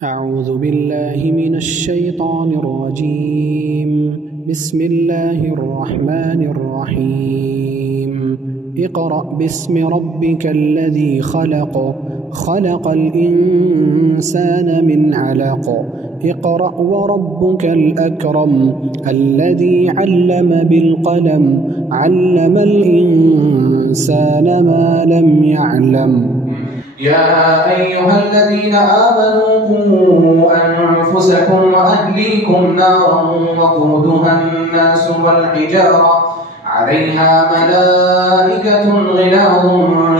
أعوذ بالله من الشيطان الرجيم. بسم الله الرحمن الرحيم. اقرأ باسم ربك الذي خلق خلق الإنسان من علق اقرأ وربك الأكرم الذي علم بالقلم علم الإنسان ما لم يعلم. يا أيها الذين آمنوا قوا أنفسكم وأهليكم نارا وقودها الناس والحجارة عليها ملائكة غلاظ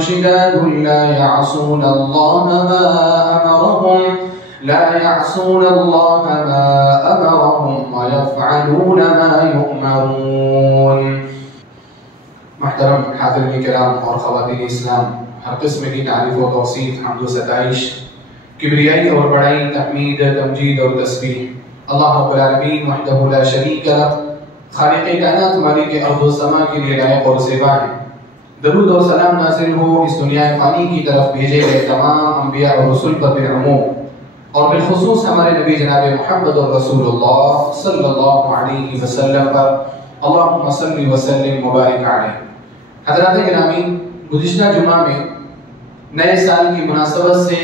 شداد لا يعصون الله ما أمرهم ويفعلون ما يؤمرون. محترم حاضرین کرام اور خواتین اسلام، ہر قسم کی تعریف و توصیف، حمد و ستائش، کبریائی اور بڑائی، تحمید، تمجید اور تسبیح اللہ رب العالمین وحدہ لا شریک لہ، خالق کائنات، مالک ارض و سما کے لیے لائق اور زیبا ہے۔ درود اور سلام نازل ہو اس دنیا فانی کی طرف بھیجے گئے تمام انبیاء اور رسول پر بالعموم، اور بالخصوص ہمارے نبی جناب محمد رسول اللہ صلی اللہ علیہ وسلم پر، اللہم صلی وسلم مبارک علیہ۔ حضرات گرامی، گزشتہ جمعہ میں نئے سال کی مناسبت سے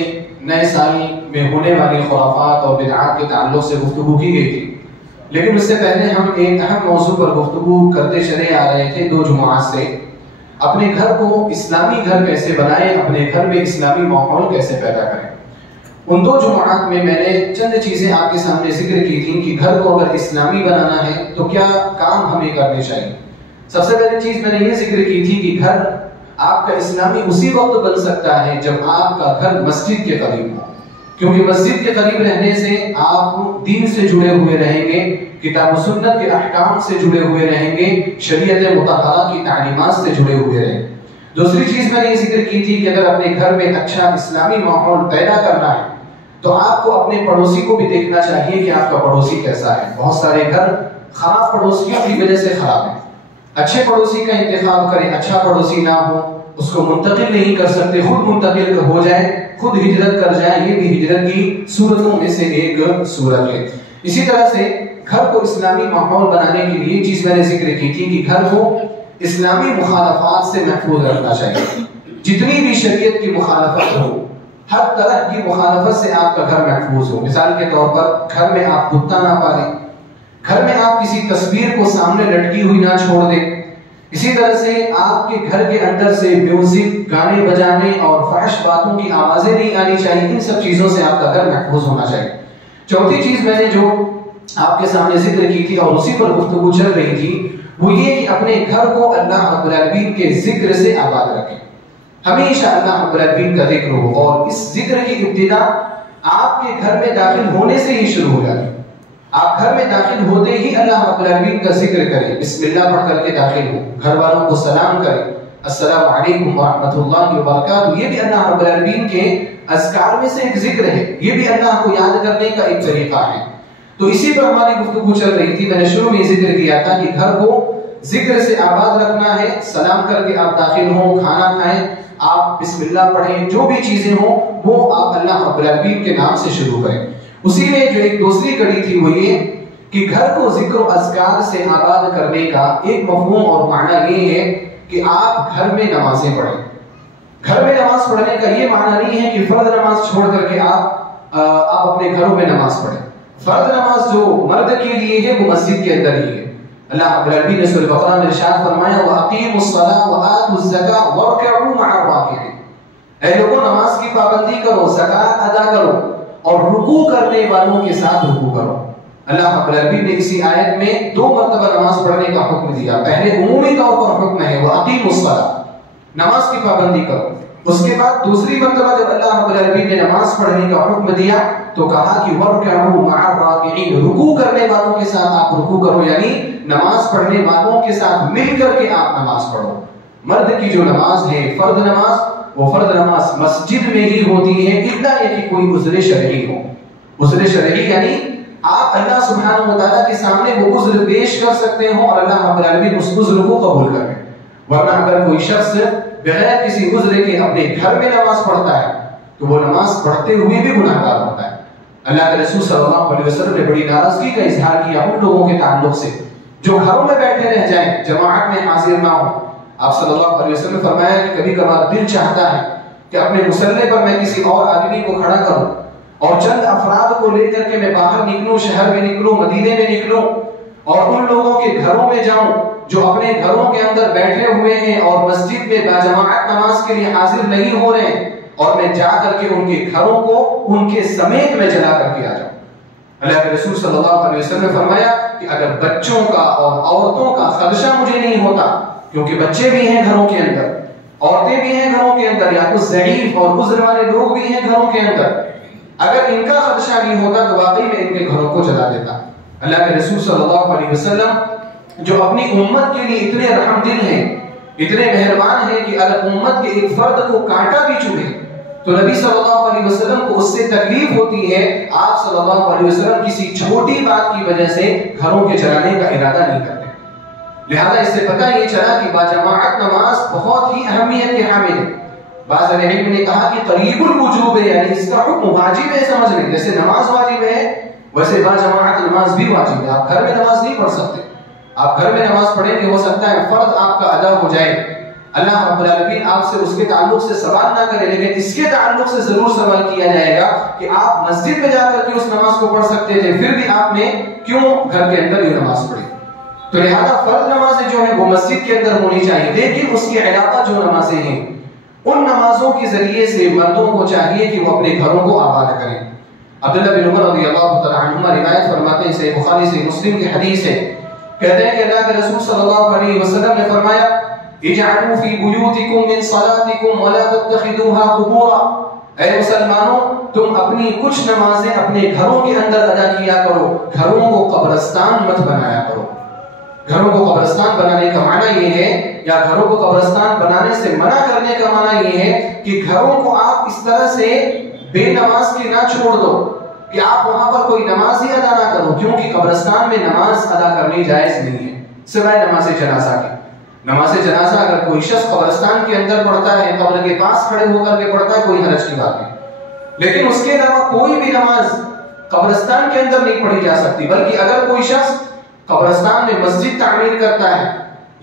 نئے سال میں ہونے والی خرافات اور بدعات کے تعلق سے گفتگو کی گئی تھی، لیکن اس سے پہلے ہم ایک اہم موضوع پر گفتگو کرتے چلے آ رہے تھے 2 جمعات سے، اپنے گھر کو اسلامی گھر کیسے بنائیں، اپنے گھر میں اسلامی ماحول کیسے پیدا کریں۔ ان 2 جمعات میں نے چند چیزیں آپ کے سامنے ذکر کی تھیں کہ گھر کو اگر اسلامی بنانا ہے تو کیا کام ہمیں کرنے چاہیے۔ سب سے پہلی چیز میں نے یہ ذکر کی تھی کہ گھر آپ کا اسلامی اسی وقت بن سکتا ہے جب آپ کا گھر مسجد کے قریب ہو، کیونکہ مسجد کے قریب رہنے سے آپ دین سے جڑے ہوئے رہیں گے، کتاب و سنت کے احکام سے جڑے ہوئے رہیں گے، شریعت مطہرہ کی تعلیمات سے جڑے ہوئے رہیں گے۔ دوسری چیز میں نے یہ ذکر کی تھی کہ اگر اپنے گھر میں اچھا اسلامی ماحول پیدا کرنا ہے تو آپ کو اپنے پڑوسی کو بھی دیکھنا چاہیے کہ آپ کا پڑوسی کیسا ہے۔ بہت سارے گھر خراب پڑوسیوں کی وجہ سے خراب ہیں۔ اچھے پڑوسی کا انتخاب کریں، اچھا پڑوسی نہ ہو اس کو منتقل نہیں کر سکتے، خود منتقل ہو جائے، خود ہجرت کر جائے، یہ بھی ہجرت کی صورتوں میں سے ایک صورت ہے۔ اسی طرح سے گھر کو اسلامی ماحول بنانے کے لیے چیز میں نے ذکر کی تھی کہ گھر کو اسلامی مخالفات سے محفوظ رکھنا چاہیے۔ جتنی بھی شریعت کی مخالفت ہو، ہر طرح کی مخالفت سے آپ کا گھر محفوظ ہو۔ مثال کے طور پر گھر میں آپ کتا نہ پالیں، گھر میں آپ کسی تصویر کو سامنے لٹکی ہوئی نہ چھوڑ دیں، اسی طرح سے آپ کے گھر کے اندر سے میوزک، گانے بجانے اور فحش باتوں کی آوازیں نہیں آنی چاہیے۔ ان سب چیزوں سے آپ کا گھر محفوظ ہونا چاہیے۔ چوتھی چیز میں نے جو آپ کے سامنے ذکر کی تھی اور اسی پر گفتگو چل رہی تھی وہ یہ کہ اپنے گھر کو اللہ رب العالمین کے ذکر سے آباد رکھیں، ہمیشہ اللہ رب العالمین کا ذکر ہو، اور اس ذکر کی ابتدا آپ کے گھر میں داخل ہونے سے ہی شروع ہو جاتی ہے۔ آپ گھر میں داخل ہوتے ہی اللہ رب العالمین کا ذکر کریں، بسم اللہ پڑھ کر کے داخل ہو، گھر والوں کو سلام کریں، السلام علیکم ورحمۃ اللہ وبرکاتہ۔ یہ بھی اللہ رب العالمین کے اذکار میں سے ایک ذکر ہے، یہ بھی اللہ کو یاد کرنے کا ایک طریقہ ہے۔ تو اسی پر ہماری گفتگو چل رہی تھی۔ میں نے شروع میں ذکر کیا تھا کہ گھر کو ذکر سے آباد رکھنا ہے، سلام کر کے آپ داخل ہوں، کھانا کھائیں، آپ بسم اللہ پڑھیں، جو بھی چیزیں ہوں وہ آپ اللہ رب العالمین کے نام سے شروع کریں۔ اسی میں جو ایک دوسری کڑی تھی وہ یہ کہ گھر کو ذکر و اذکار سے آباد کرنے کا ایک مفہوم اور معنی یہ ہے کہ آپ گھر میں نمازیں پڑھیں۔ گھر میں نماز پڑھنے کا یہ معنی نہیں ہے کہ فرض نماز چھوڑ کر کے آپ اپنے گھروں میں نماز پڑھیں۔ فرض نماز جو مرد کے لیے ہے وہ مسجد کے اندر ہی ہے۔ اللہ رب العالمین نے سورہ بقرہ میں ارشاد فرمایا وَأَقِيمُوا الصَّلَاةَ وَآتُوا الزَّكَاةَ وَارْكَعُوا مَعَ الرَّاكِعِينَ۔ اے لوگوں، نماز کی پابندی کرو، زکات ادا کرو، اور رکوع کرنے والوں کے ساتھ رکوع کرو۔ اللہ رب العالمین نے اسی آیت میں 2 مرتبہ نماز پڑھنے کا حکم دیا۔ پہلے عمومی طور پر حکم ہے وَأَقِيمُوا الصَّلَاةَ، نماز کی پابندی کرو۔ اس کے بعد دوسری مرتبہ جب اللہ رب العالمین نے نماز پڑھنے کا حکم دیا تو کہا کہ وَارْكَعُوا مَعَ الرَّاكِعِينَ، رکوع کرنے والوں کے ساتھ آپ رکوع کرو، یعنی نماز پڑھنے والوں کے ساتھ مل کر کے آپ نماز پڑھو۔ مرد کی جو نماز ہے فرض نماز، وہ فرض نماز مسجد میں ہی ہوتی ہے، الا یہ کہ کوئی عذر شرعی ہو۔ عذر شرعی یعنی آپ اللہ سبحانہ وتعالی کے سامنے وہ عذر پیش کر سکتے ہوں اور اللہ رب العالمین اس عذر کو قبول کرے۔ ورنہ اگر کوئی شخص بغیر کسی عذر کے اپنے گھر میں نماز پڑھتا ہے تو وہ نماز پڑھتے ہوئے بھی گناہگار ہوتا ہے۔ اللہ کے رسول صلی اللہ علیہ وسلم نے بڑی ناراضگی کا اظہار کیا ان لوگوں کے تعلق سے جو گھروں میں بیٹھے رہ جائیں، جماعت میں حاضر نہ ہوں۔ آپ صلی اللہ علیہ وسلم نے فرمایا کہ کبھی کبھار دل چاہتا ہے کہ اپنے مصلی پر میں کسی اور آدمی کو کھڑا کروں اور چند افراد کو لے کر کے میں باہر نکلوں، شہر میں نکلوں، مدینے میں نکلوں اور ان لوگوں کے گھروں میں جاؤں جو اپنے گھروں کے اندر بیٹھے ہوئے ہیں اور مسجد میں باجماعت نماز کے لیے حاضر نہیں ہو رہے ہیں، اور میں جا کر کے ان کے گھروں کو ان کے سمیت میں جلا کر کے آ جاؤں۔ اللہ کے رسول صلی اللہ علیہ وسلم نے فرمایا کہ اگر بچوں کا اور عورتوں کا خدشہ مجھے نہیں ہوتا، کیونکہ بچے بھی ہیں گھروں کے اندر، عورتیں بھی ہیں گھروں کے اندر، یا کچھ ضعیف اور عذر والے لوگ بھی ہیں گھروں کے اندر، اگر ان کا خدشہ نہیں ہوتا تو واقعی میں ان کے گھروں کو جلا دیتا۔ اللہ کے رسول صلی اللہ علیہ وسلم جو اپنی امت کے لیے اتنے رحم دل ہیں، اتنے مہربان ہیں کہ اگر امت کے ایک فرد کو کانٹا بھی چبھے تو نبی صلی اللہ علیہ وسلم کو اس سے تکلیف ہوتی ہے، آپ صلی اللہ علیہ وسلم کسی چھوٹی بات کی وجہ سے گھروں کے جلانے کا ارادہ نہیں کرتے۔ لہذا اس سے پتہ یہ چلا کہ باجماعت نماز بہت ہی اہمیت کے حامل ہے۔ بعض علماء نے کہا کہ قریب الوجوب ہے، یعنی اس کا حکم واجب ہے، سمجھ لیں جیسے نماز واجب ہے ویسے باجماعت نماز بھی واجب ہے۔ آپ گھر میں نماز نہیں پڑھ سکتے، آپ گھر میں نماز پڑھیں گے ہو سکتا ہے فرض آپ کا ادا ہو جائے، اللہ رب العالمین آپ سے اس کے تعلق سے سوال نہ کرے، لیکن اس کے تعلق سے ضرور سوال کیا جائے گا کہ آپ مسجد میں جا کر کے اس نماز کو پڑھ سکتے تھے، پھر بھی آپ نے کیوں گھر کے اندر یہ نماز پڑھی؟ تو لہذا فرض نمازیں جو ہیں وہ مسجد کے اندر ہونی چاہیے، لیکن اس کے علاوہ جو نمازیں ہیں ان نمازوں کے ذریعے سے مردوں کو چاہیے کہ وہ اپنے گھروں کو آباد کریں۔ عبداللہ بن عمر رضی اللہ تعالی عنہما روایت فرماتے ہیں، صحیح بخاری سے مسلم کی حدیث ہے، کہتے ہیں کہ اللہ کے رسول صلی اللہ علیہ وسلم نے فرمایا اجعلوا فی بیوتکم من صلاتکم ولا تتخذوها قبورا، اے مسلمانوں تم اپنی کچھ نمازیں اپنے گھروں کے اندر ادا کیا کرو، گھروں کو قبرستان مت بنایا کرو۔ گھروں کو قبرستان بنانے کا معنی یہ ہے، یا گھروں کو قبرستان بنانے سے منع کرنے کا معنی یہ ہے کہ گھروں کو آپ اس طرح سے بے نماز کے نہ چھوڑ دو کہ آپ وہاں پر کوئی نماز ہی ادا نہ کرو، کیونکہ قبرستان میں نماز ادا کرنی جائز نہیں ہے سوائے نماز جنازہ کی۔ نماز جنازہ اگر کوئی شخص قبرستان کے اندر پڑھتا ہے، قبر کے پاس کھڑے ہو کر کے پڑھتا ہے، کوئی حرج کی بات نہیں، لیکن اس کے علاوہ کوئی بھی نماز قبرستان کے اندر نہیں پڑھی جا سکتی۔ بلکہ اگر کوئی شخص قبرستان میں مسجد تعمیر کرتا ہے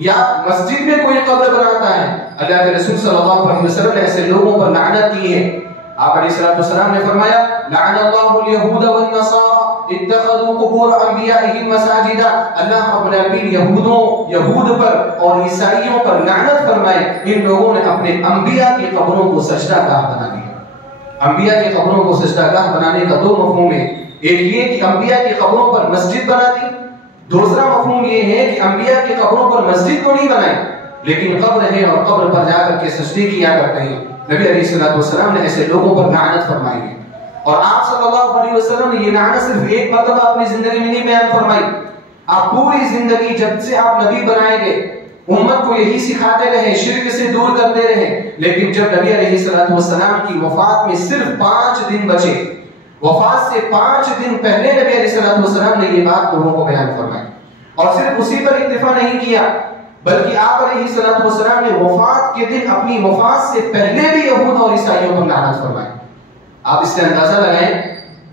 یا مسجد میں کوئی قبر بناتا ہے، اللہ کے رسول صلی اللہ علیہ وسلم نے ایسے لوگوں پر لعنت کی ہے۔ آپ علیہ السلام نے فرمایا لعن اللہ الیہود والنصارى اتخذوا قبور انبیائہم مساجدا، اللہ رب العالمین یہود پر اور عیسائیوں پر لعنت فرمائے، ان لوگوں نے اپنے انبیاء کی قبروں کو سجدہ گاہ بنا دیا۔ انبیاء کی قبروں کو سجدہ گاہ بنانے کا دو مفہوم ہے، ایک یہ کہ انبیاء کی قبروں پر مسجد بنا دی، دوسرا مفہوم یہ ہے کہ انبیاء کی قبروں پر مسجد کو نہیں بنائی لیکن قبر ہے اور قبر پر جا کر کے سجدے کیا کرتے ہیں۔ نبی علیہ السلام نے ایسے لوگوں پر لعنت فرمائی ہے، اور آپ صلی اللہ علیہ وسلم نے یہ لعنت صرف ایک مرتبہ اپنی زندگی میں نہیں بیان فرمائی، آپ پوری زندگی جب سے آپ نبی بنائے گئے امت کو یہی سکھاتے رہے، شرک سے دور کرتے رہے، لیکن جب نبی علیہ السلام کی وفات میں صرف 5 دن بچے، وفات سے 5 دن پہلے نبی علیہ السلام نے یہ بات لوگوں کو بیان فرمائی، اور صرف اسی پر اکتفا نہیں کیا بلکہ آپ علیہ السلام نے وفات کے دن اپنی وفات سے پہلے بھی یہود اور عیسائیوں پر لعنت فرمائی۔ آپ اس سے اندازہ لگائیں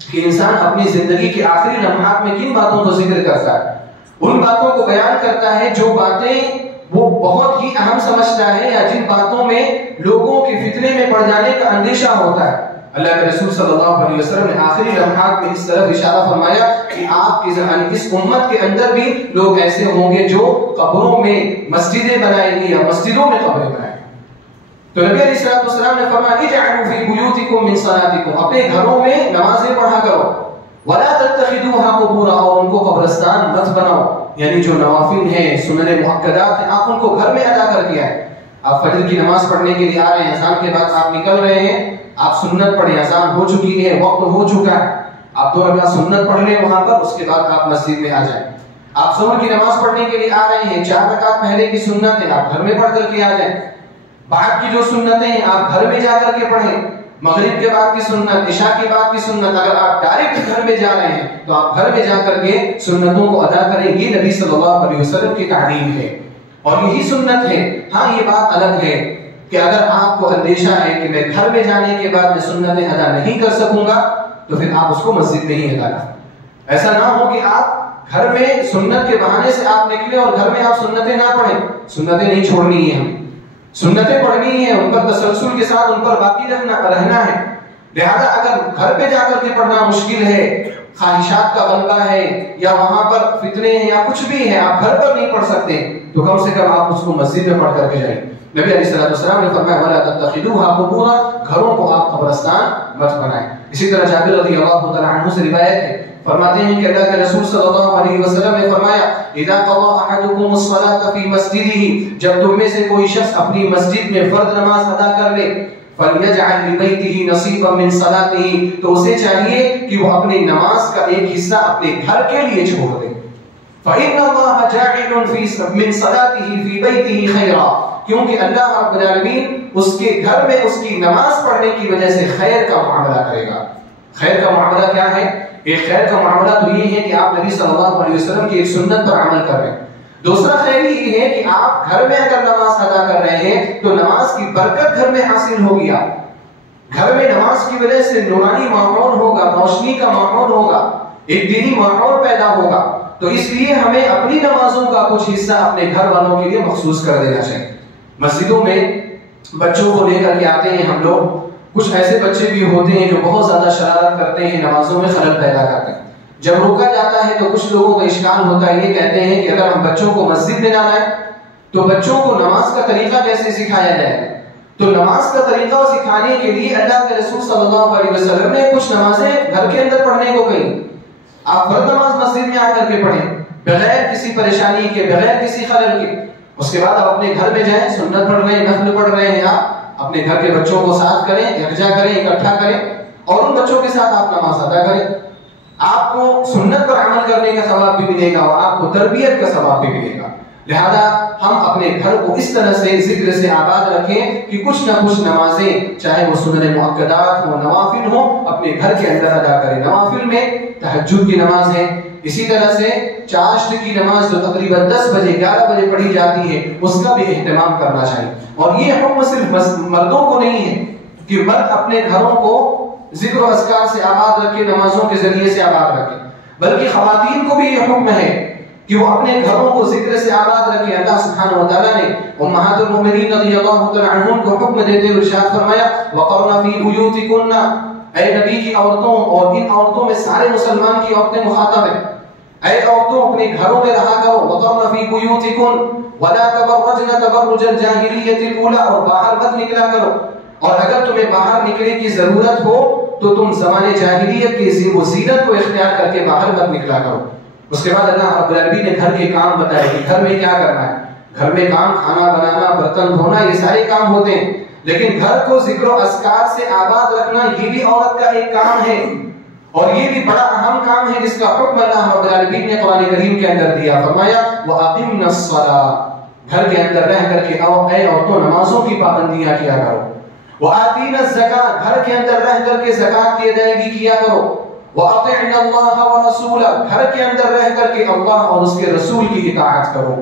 کہ انسان اپنی زندگی کے آخری لمحات میں کن باتوں کو ذکر کرتا ہے، ان باتوں کو بیان کرتا ہے جو باتیں وہ بہت ہی اہم سمجھتا ہے یا جن باتوں میں لوگوں کے فتنے میں پڑ جانے کا اندیشہ ہوتا ہے۔ اللہ کے رسول صلی اللہ علیہ وسلم نے آخری لمحات میں اس طرف اشارہ فرمایا کہ آپ کے زمانے اس امت کے اندر بھی لوگ ایسے ہوں گے جو قبروں میں مسجدیں بنائیں گے یا مسجدوں میں قبریں بنائیں گے۔ تو نبی علیہ السلام نے فرمایا اجعلوا فی بیوتکم من صلاتکم، اپنے گھروں میں نمازیں پڑھا کرو، ولا تتخذوها قبورا، اور ان کو قبرستان مت بناؤ، یعنی جو نوافل ہیں سنن مؤکدات ہیں آپ ان کو گھر میں ادا کر دیا ہے۔ آپ فجر کی نماز پڑھنے کے لیے آ رہے ہیں، اذان کے بعد آپ نکل رہے ہیں، آپ سنت پڑھیں، اذان ہو چکی ہے، وقت ہو چکا ہے، آپ 2 رکعت سنت پڑھ لیں وہاں پر، اس کے بعد آپ مسجد میں آ جائیں۔ آپ ظہر کی نماز پڑھنے کے لیے آ رہے ہیں، 4 رکعت پہلے کی سنت ہے، آپ گھر میں پڑھ کر کے آ جائیں۔ بعد کی جو سنتیں ہیں آپ گھر میں جا کر کے پڑھیں، مغرب کے بعد کی سنت، عشاء کے بعد کی سنت، اگر آپ ڈائریکٹ گھر میں جا رہے ہیں تو آپ گھر میں جا کر کے سنتوں کو ادا کریں، یہ نبی صلی اللہ علیہ وسلم کی تعلیم ہے اور یہی سنت ہے۔ ہاں یہ بات الگ ہے کہ اگر آپ کو اندیشہ ہے کہ میں گھر میں جانے کے بعد میں سنتیں ادا نہیں کر سکوں گا تو پھر آپ اس کو مسجد میں ہی ادا کریں۔ ایسا نہ ہو کہ آپ گھر میں سنت کے بہانے سے آپ نکلے اور گھر میں آپ سنتیں نہ پڑھیں۔ سنتیں نہیں چھوڑنی ہیں، ہم سنتیں پڑھنی ہیں، ان پر تسلسل کے ساتھ ان پر باقی رہنا ہے۔ لہذا اگر گھر پہ جا کر کے پڑھنا مشکل ہے، خواہشات کا غلبہ ہے، یا وہاں پر فتنے ہیں یا کچھ بھی ہے، آپ گھر پر نہیں پڑھ سکتے، تو کم سے کم آپ اس کو مسجد میں پڑھ کر کے جائیں۔ نبی علیہ السلام نے فرمایا وَلَا تَتَّخِذُوهَا قُبُورًا، گھروں کو آپ قبرستان مت بنائیں۔ اسی طرح جابر رضی اللہ تعالی عنہ سے روایت ہے، فرماتے ہیں کہ اللہ کے رسول صلی اللہ علیہ وسلم نے فرمایا اذا قضى احدكم الصلاة في مسجده، جب تم میں سے کوئی شخص اپنی مسجد میں فرض نماز ادا کر لے، فَلْيَجْعَلْ لِبَيْتِهِ نَصِيبًا مِنْ صَلَاتِهِ، تو اسے چاہیے کہ وہ اپنی نماز کا ایک حصہ اپنے گھر کے لیے چھوڑ دے۔ فَإِنَّ اللَّهَ جَاعِلٌ مِنْ صَلَاتِهِ فِي بَيْتِهِ خَيْرًا، کیونکہ اللہ رب العالمین اس کے گھر میں اس کی نماز پڑھنے کی وجہ سے خیر کا معاملہ کرے گا۔ خیر کا معاملہ کیا ہے؟ ایک خیر کا معاملہ تو یہ ہے کہ آپ نبی صلی اللہ علیہ وسلم کی ایک سنت پر عمل کر رہے ہیں۔ دوسرا خیر یہ ہے کہ آپ گھر میں اگر نماز ادا کر رہے ہیں تو نماز کی برکت گھر میں حاصل ہوگی۔ آپ گھر میں نماز کی وجہ سے نورانی ماحول ہوگا، روشنی کا ماحول ہوگا، ایک دینی ماحول پیدا ہوگا۔ تو اس لیے ہمیں اپنی نمازوں کا کچھ حصہ اپنے گھر والوں کے لیے مخصوص کر دینا چاہیے۔ مسجدوں میں بچوں کو لے کر کے آتے ہیں ہم لوگ، کچھ ایسے بچے بھی ہوتے ہیں جو بہت زیادہ شرارت کرتے ہیں، نمازوں میں خلل پیدا کرتے ہیں۔ جب روکا جاتا ہے تو کچھ لوگوں کا اشکال ہوتا ہے، یہ کہتے ہیں کہ اگر ہم بچوں کو مسجد میں نہ لائیں تو بچوں کو نماز کا طریقہ کیسے سکھایا جائے؟ تو نماز کا طریقہ سکھانے کے لیے اللہ کے رسول صلی اللہ علیہ وسلم نے کچھ نمازیں گھر کے اندر پڑھنے کو کہیں۔ آپ فرض نماز مسجد میں آ کر کے پڑھیں بغیر کسی پریشانی کے، بغیر کسی خلل کے۔ اس کے بعد آپ اپنے گھر میں جائیں، سنت پڑھ رہے ہیں، نفل پڑھ رہے ہیں، آپ اپنے گھر کے بچوں کو ساتھ کریں، یکجا کریں، اکٹھا کریں اور ان بچوں کے ساتھ آپ نماز ادا کریں۔ آپ کو سنت پر عمل کرنے کا ثواب بھی ملے گا اور آپ کو تربیت کا ثواب بھی ملے گا۔ لہذا ہم اپنے گھر کو اس طرح سے ذکر سے آباد رکھیں کہ کچھ نہ کچھ نمازیں، چاہے وہ سنن مؤکدات ہوں، نوافل ہوں، اپنے گھر کے اندر ادا کریں۔ نوافل میں تہجد کی نماز ہے، اسی طرح سے چاشت کی نماز جو تقریباً 10 بجے 11 بجے پڑھی جاتی ہے، اس کا بھی اہتمام کرنا چاہیے۔ اور یہ حکم صرف مردوں کو نہیں ہے کہ مرد اپنے گھروں کو ذکر و اذکار سے آباد رکھے، نمازوں کے ذریعے سے آباد رکھے، بلکہ خواتین کو بھی یہ حکم ہے کہ وہ اپنے گھروں کو ذکر سے آباد رکھے۔ اللہ سبحانہ و تعالیٰ نے امہات المؤمنین رضی اللہ تعالی عنہن کو حکم دیتے ہوئے ارشاد فرمایا وَقَرْنَ فِي بُيُوتِكُنَّ، اے نبی کی عورتوں، اور ان عورتوں میں سارے مسلمان کی عورتیں مخاطب ہیں، اے عورتوں اپنے گھروں میں رہا کرو۔ وَقَرْنَ فِي بُيُوتِكُنَّ وَلَا تَبَرَّجْنَ تَبَرُّجَ الْجَاهِلِيَّةِ الْأُولَىٰ، اور باہر مت نکلا کرو، اور اگر تمہیں باہر نکلنے کی ضرورت ہو تو تم زمانے جاہلیت کی زینت کو اختیار کر کے باہر مت نکلا کرو۔ اس کے بعد اللہ رب العالمین نے گھر کے کام بتائے کہ گھر میں کیا کرنا ہے۔ گھر میں کام، کھانا بنانا، برتن دھونا، یہ سارے کام ہوتے ہیں، لیکن گھر کو ذکر و اذکار سے آباد رکھنا یہ بھی عورت کا ایک کام ہے، اور یہ بھی بڑا اہم کام ہے جس کا حکم اللہ رب العالمین نے قرآن کریم کے اندر دیا۔ فرمایا وَأَقِمْنَ الصَّلَاةَ، گھر کے اندر رہ کر کے اے عورتوں نمازوں کی پابندیاں کیا کرو۔ وَآتِينَ الزَّكَاةَ، گھر کے اندر رہ کر کے زکات کی ادائیگی کیا کرو۔ وَأَطِعْنَ اللَّهَ وَرَسُولَهُ، گھر کے اندر رہ کر کے اللہ اور اس کے رسول کی اطاعت کرو۔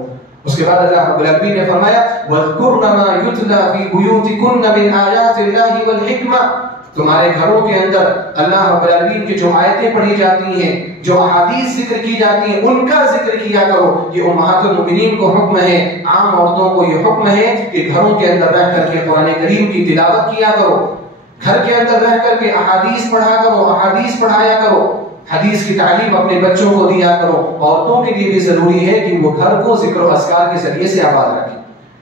اس کے بعد اللہ رب العالمین نے فرمایا وَاذْكُرْنَ مَا يُتْلَى فِي بُيُوتِكُنَّ مِنْ آيَاتِ اللَّهِ وَالْحِكْمَةِ، تمہارے گھروں کے اندر اللہ رب العالمین کی جو آیتیں پڑھی جاتی ہیں، جو احادیث ذکر کی جاتی ہیں، ان کا ذکر کیا کرو۔ یہ امہات المؤمنین کو حکم ہے، عام عورتوں کو یہ حکم ہے کہ گھروں کے اندر رہ کر کے قرآن کریم کی تلاوت کیا کرو، گھر کے اندر رہ کر کے احادیث پڑھا کرو، احادیث پڑھایا کرو، حدیث کی تعلیم اپنے بچوں کو دیا کرو۔ عورتوں کے لیے بھی ضروری ہے کہ وہ گھر کو ذکر و اذکار کے ذریعے سے آباد رکھیں،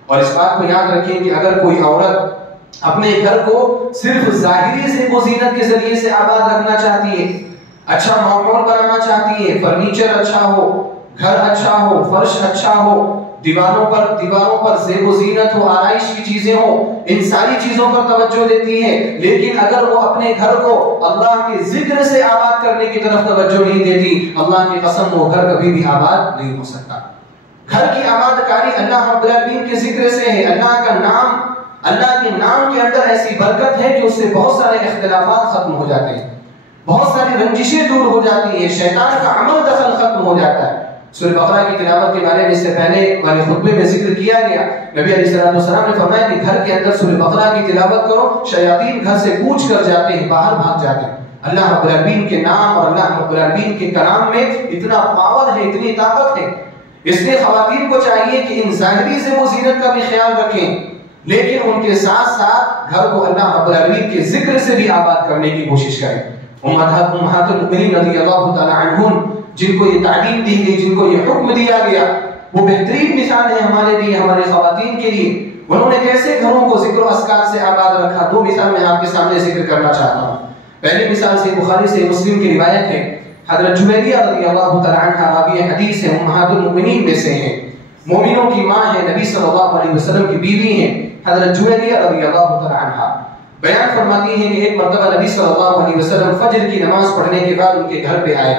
اور اس بات کو یاد رکھیں کہ اگر کوئی عورت اپنے گھر کو صرف ظاہری سے زینت کے ذریعے سے آباد رکھنا چاہتی ہے، اچھا ماحول بنانا چاہتی ہے، فرنیچر اچھا ہو، گھر اچھا ہو، فرش اچھا ہو، دیواروں پر زیب و زینت ہو، آرائش کی چیزیں ہو، ان ساری چیزوں پر توجہ دیتی ہے، لیکن اگر وہ اپنے گھر کو اللہ کے ذکر سے آباد کرنے کی طرف توجہ نہیں دیتی، اللہ کی قسم وہ گھر کبھی بھی آباد نہیں ہو سکتا۔ گھر کی آباد کاری اللہ رب العالمین کے ذکر سے ہے۔ اللہ کے نام کے اندر ایسی برکت ہے کہ اس سے بہت سارے اختلافات ختم ہو جاتے ہیں، بہت ساری رنجشیں دور ہو جاتی ہیں، شیطان کا عمل دخل ختم ہو جاتا ہے۔ سورہ بقرہ کی تلاوت کے بارے میں اس سے پہلے والے خطبے میں ذکر کیا گیا، نبی علیہ السلام نے فرمایا کہ گھر کے اندر سورہ بقرہ کی تلاوت کرو، شیاطین گھر سے کوچ کر جاتے ہیں، باہر بھاگ جاتے ہیں۔ اللہ رب العالمین کے نام اور اللہ رب العالمین کے کلام میں اتنا پاور ہے، اتنی طاقت ہے. اس لیے خواتین کو چاہیے کہ ان ظاہری سے وہ زینت کا بھی خیال رکھیں، لیکن ان کے ساتھ ساتھ گھر کو اللہ رب العالمین کے ذکر سے بھی آباد کرنے کی کوشش کریں. امہات المؤمنین رضی اللہ تعالی عنہن جن کو یہ تعلیم دی گئی، جن کو یہ حکم دیا گیا، وہ بہترین مثال ہے ہمارے لیے، ہمارے خواتین کے لیے. انہوں نے کیسے گھروں کو ذکر و اذکار سے آباد رکھا. دو مثال میں آپ کے سامنے ذکر کرنا چاہتا ہوں. پہلی مثال سے بخاری سے مسلم کی روایت ہے. حضرت جویریہ رضی اللہ تعالی عنہا راوی حدیث ہے، امہات المؤمنین میں سے ہیں، مومنوں کی ماں ہے، نبی صلی اللہ علیہ وسلم کی بیوی ہیں. حضرت جویریہ رضی اللہ تعالی عنہا بیان فرماتی ہیں کہ ایک مرتبہ نبی صلی اللہ علیہ وسلم فجر کی نماز پڑھنے کے بعد ان کے گھر پہ آئے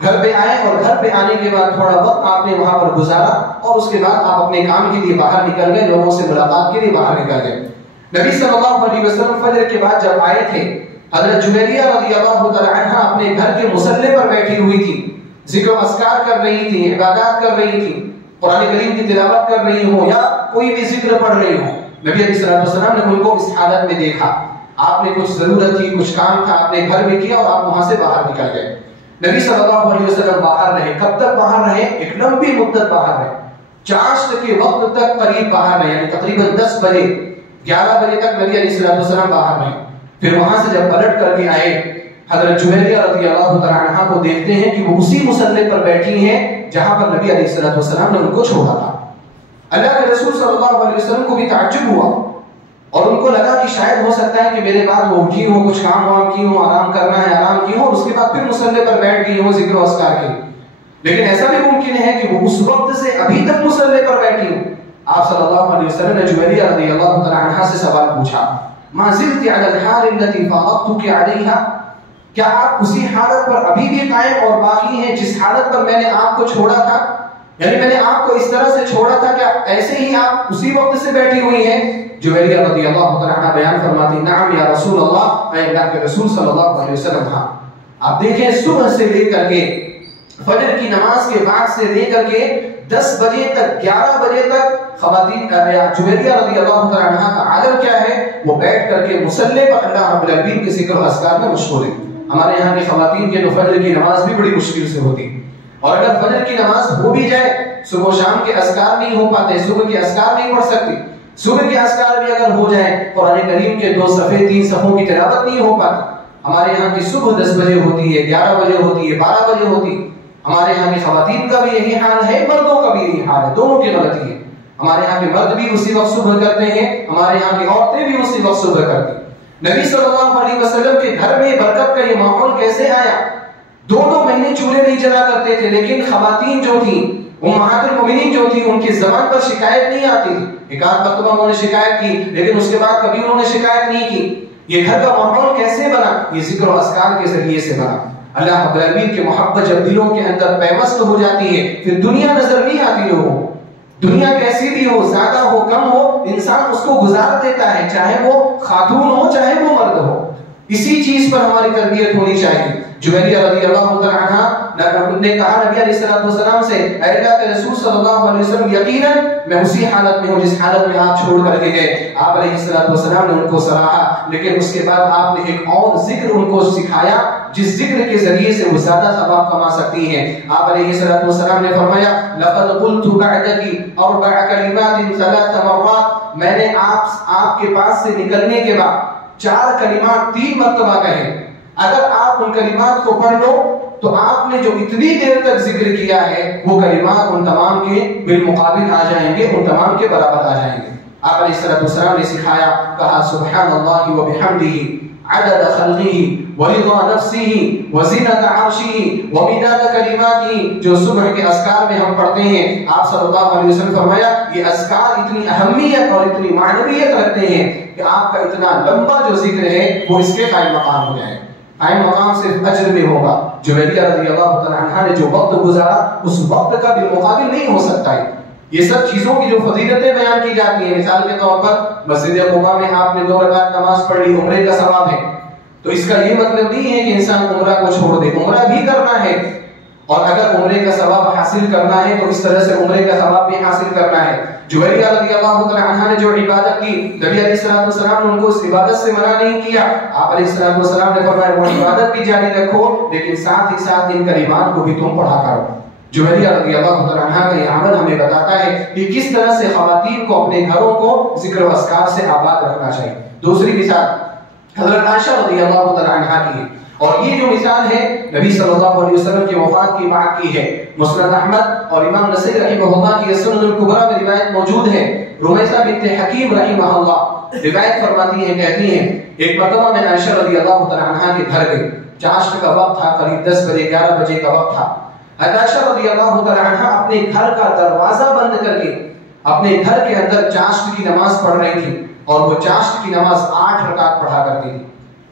اور گھر پہ آنے کے بعد تھوڑا وقت آپ نے وہاں پر گزارا اور اس کے بعد آپ اپنے کام کے لیے باہر نکل گئے، لوگوں سے ملاقات کے لیے باہر نکل گئے. نبی صلی اللہ علیہ وسلم فجر کے بعد جب آئے تھے، حضرت جویریہ رضی اللہ تعالی عنہا اپنے گھر کے مصلی پر بیٹھی ہوئی تھی، ذکر و اذکار کر رہی تھی، عبادات کر رہی تھی، قرآن کریم کی تلاوت کر رہی ہوں یا کوئی بھی ذکر پڑھ رہی ہوں. نبی علیہ السلام نے ان کو اس حالت میں دیکھا. آپ نے کچھ ضرورت تھی، کچھ کام تھا، آپ نے گھر میں کیا اور آپ وہاں سے باہر نکل گئے. نبی صلی اللہ علیہ وسلم باہر رہے. کب تک باہر رہے؟ ایک لمبی مدت باہر رہے. چاشت کے وقت تک قریب باہر رہے، یعنی تقریباً 10 بجے 11 بجے تک نبی علیہ السلام باہر رہے. پھر وہاں سے جب پلٹ کر کے آئے، حضرت جویریہ رضی اللہ تعالی عنہا کو دیکھتے ہیں کہ وہ اسی مصلی پر بیٹھی ہیں جہاں پر نبی علیہ السلام نے ان کو چھوڑا تھا. اللہ کے رسول صلی اللہ علیہ وسلم کو بھی تعجب ہوا اور ان کو لگا کہ شاید ہو سکتا ہے کہ میرے بعد وہ اٹھی ہو، کچھ کام وام کی ہو، آرام کرنا ہے آرام کی ہو، اور اس کے بعد پھر مصلی پر بیٹھ گئی ہو ذکر و اذکار کے. لیکن ایسا بھی ممکن ہے کہ وہ اس وقت سے ابھی تک مصلی پر بیٹھی ہو. آپ صلی اللہ علیہ وسلم نے جویریہ رضی اللہ تعالی عنہا سے سوال پوچھا، ما زلت علی الحال التي فارقتك عليها، کیا آپ اسی حالت پر ابھی بھی قائم اور باقی ہیں جس حالت پر میں نے آپ کو چھوڑا تھا؟ یعنی میں نے آپ کو اس طرح سے چھوڑا تھا کہ ایسے ہی آپ اسی وقت سے بیٹھی ہوئی ہیں؟ جویریہ رضی اللہ تعالی عنہ بیان فرماتی، نعم یا رسول اللہ، اے اللہ کے رسول صلی اللہ علیہ وسلم. ہاں، آپ دیکھیں صبح سے لے کر کے فجر کی نماز کے بعد سے لے کر کے 10 بجے تک 11 بجے تک خواتین جویریہ رضی اللہ تعالی عنہ کا عالم کیا ہے؟ وہ بیٹھ کر کے مصلی پر اللہ رب العالمین کے ذکر و اذکار میں مشغول ہے. ہمارے یہاں کی خواتین کے فجر کی نماز بھی بڑی مشکل سے ہوتی، اور اگر فجر کی نماز ہو بھی جائے، صبح و شام کے اذکار نہیں ہو پاتے، صبح کے اذکار نہیں پڑھ سکتی. صبح کے اذکار بھی اگر ہو جائیں، قرآن کریم کے 2 صفحے 3 صفحوں کی تلاوت نہیں ہو پاتی. ہمارے یہاں کی صبح 10 بجے ہوتی ہے، 11 بجے ہوتی ہے، 12 بجے ہوتی. ہمارے یہاں کی خواتین کا بھی یہی حال ہے، مردوں کا بھی یہی حال ہے، دونوں کی غلطی ہے. ہمارے یہاں کے مرد بھی اسی وقت صبح کرتے ہیں، ہمارے یہاں کی عورتیں بھی اسی وقت صبح کرتی ہیں. نبی صلی اللہ علیہ وسلم کے گھر میں برکت کا یہ ماحول کیسے آیا؟ 2 مہینے چولہے نہیں جلا کرتے تھے، لیکن خواتین جو تھیں، امہات المؤمنین جو تھیں، ان کی زبان پر شکایت نہیں آتی تھی. ایک آدھ مرتبہ انہوں نے شکایت کی، لیکن اس کے بعد کبھی انہوں نے شکایت نہیں کی. یہ گھر کا ماحول کیسے بنا؟ یہ ذکر و اذکار کے ذریعے سے بنا. اللہ رب العالمین کی محبت جب دلوں کے اندر پیوست ہو جاتی ہے، پھر دنیا نظر نہیں آتی لوگوں. دنیا کیسی بھی ہو، زیادہ ہو کم ہو، انسان اس کو گزار دیتا ہے، چاہے وہ خاتون ہو چاہے وہ مرد ہو. اسی چیز پر ہماری تربیت ہونی چاہیے. جویریہ رضی اللہ تعالی عنہا نے کہا نبی علیہ السلام سے، اے اللہ کے رسول صلی اللہ علیہ وسلم، یقیناً میں اسی حالت میں ہوں جس حالت میں آپ چھوڑ کر کے گئے. آپ علیہ السلام نے ان کو سراہا، لیکن اس کے بعد آپ نے ایک اور ذکر ان کو سکھایا جس ذکر کے ذریعے سے وہ زیادہ ثواب کما سکتی ہیں. آپ علیہ السلام نے فرمایا، لقد قلت بعدك 4 كلمات 3 مرات، میں نے آپ کے پاس سے نکلنے کے بعد 4 کلمات 3 مرتبہ کہے. اگر آپ ان کلمات کو پڑھ لو تو آپ نے جو اتنی دیر تک ذکر کیا ہے وہ کلمات ان تمام کے بالمقابل آ جائیں گے، ان تمام کے برابر آ جائیں گے. آپ علیہ السلام نے سکھایا، کہا سبحان اللہ وبحمدہ عدد خلقہ ورضا نفسہ وزینۃ عرشہ ومداد کلماتہ. جو صبح کے اذکار میں ہم پڑھتے ہیں، آپ صلی اللہ علیہ وسلم فرمایا یہ اذکار اتنی اہمیت اور اتنی معنویت رکھتے ہیں کہ آپ کا اتنا لمبا جو ذکر ہے وہ اس کے قائم مقام ہو جائے. قائم مقام صرف اجر میں ہوگا. جویریہ رضی اللہ تعالی عنہا نے جو وقت گزارا اس وقت کا بالمقابل نہیں ہو سکتا ہے. یہ سب چیزوں کی جو فضیلتیں بیان کی جاتی ہیں، مثال کے طور پر مسجد قباء میں آپ نے 2 رکعت نماز پڑھ لی، عمرے کا ثواب ہے. تو اس کا یہ مطلب نہیں ہے کہ انسان عمرہ کو چھوڑ دے، عمرہ بھی کرنا ہے. اور اگر عمرے کا ثواب حاصل کرنا ہے تو اس طرح سے عمرے کا ثواب بھی حاصل کرنا ہے۔ جویریہ رضی اللہ تعالی عنہ نے جو عبادت کی، نبی علیہ الصلوۃ والسلام نے ان کو اس عبادت سے منع نہیں کیا۔ آپ علیہ الصلوۃ والسلام نے فرمایا وہ عبادت بھی جاری رکھو لیکن ساتھ ہی ساتھ ان کلمات کو بھی تم پڑھا کرو۔ جویریہ رضی اللہ تعالی عنہ کا یہ عمل ہمیں بتاتا ہے کہ کس طرح سے خواتین کو اپنے گھروں کو ذکر و اذکار سے آباد رکھنا چاہیے۔ دوسری مثال حضرت عائشہ رضی اللہ تعالی عنہ کی ہے، اور یہ جو مثال ہے نبی صلی اللہ علیہ وسلم کی وفات کی بعد کی ہے۔ مسند احمد اور امام نسائی رحمہ اللہ کی سنن الکبریٰ میں روایت موجود ہے۔ رمیثہ بنت حکیم رحمہ اللہ روایت فرماتی ہیں، کہتی ہیں ایک مرتبہ میں عائشہ رضی اللہ تعالی عنہ کے گھر گئی، چاشت کا وقت تھا، قریب 10 بجے 11 بجے کا وقت تھا۔ عائشہ رضی اللہ تعالی عنہ اپنے گھر کا دروازہ بند کر کے اپنے گھر کے اندر چاشت کی نماز پڑھ رہی تھی، اور وہ چاشت کی نماز 8 رکعت پڑھا کرتی تھی۔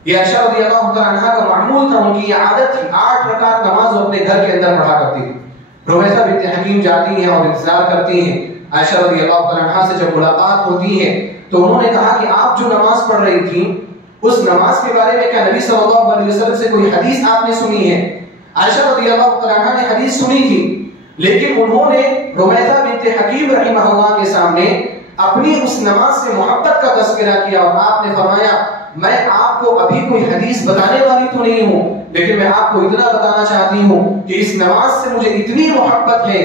یہ عائشہ رضی اللہ تعالی عنہ کا معمول تھا، ان کی یہ عادت تھی، 8 رکعت نماز وہ اپنے گھر کے اندر پڑھا کرتی تھی۔ رمیثہ بنت حکیم جاتی ہیں اور انتظار کرتی ہیں۔ عائشہ رضی اللہ تعالی عنہ سے جب ملاقات ہوتی ہے تو انہوں نے کہا کہ آپ جو نماز پڑھ رہی تھی اس نماز کے بارے میں کیا نبی صلی اللہ علیہ وسلم سے کوئی حدیث آپ نے سنی ہے؟ عائشہ رضی اللہ تعالی عنہ نے حدیث سنی تھی، لیکن انہوں نے رمیثہ بنت حکیم رحمہ اللہ کے سامنے اپنی اس نماز سے محبت کا تذکرہ کیا، اور آپ نے فرمایا میں آپ کو ابھی کوئی حدیث بتانے والی تو نہیں ہوں، لیکن میں آپ کو اتنا بتانا چاہتی ہوں کہ اس نماز سے مجھے اتنی محبت ہے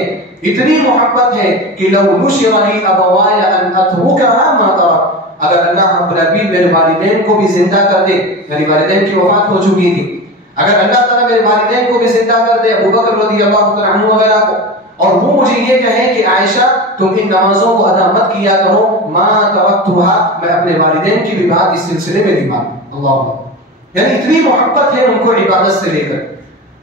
کہ لو نشر لی ابوای ان اترکها ما ترک، اگر اللہ رب العالمین میرے والدین کو بھی زندہ کر دے، میری والدین کی وفات ہو چکی تھی، اگر اللہ تعالیٰ میرے والدین کو بھی زندہ کر دے، ابو بکر رضی اللہ تعالیٰ عنہ وغیرہ کو، اور وہ مجھے یہ کہیں کہ عائشہ تم ان نمازوں کو ادا مت کیا کرو، ما ترکتها، میں اپنے والدین کی بھی بات اس سلسلے میں نہیں مانوں۔ اللہ، یعنی اتنی محبت ہے ان کو عبادت سے لے کر۔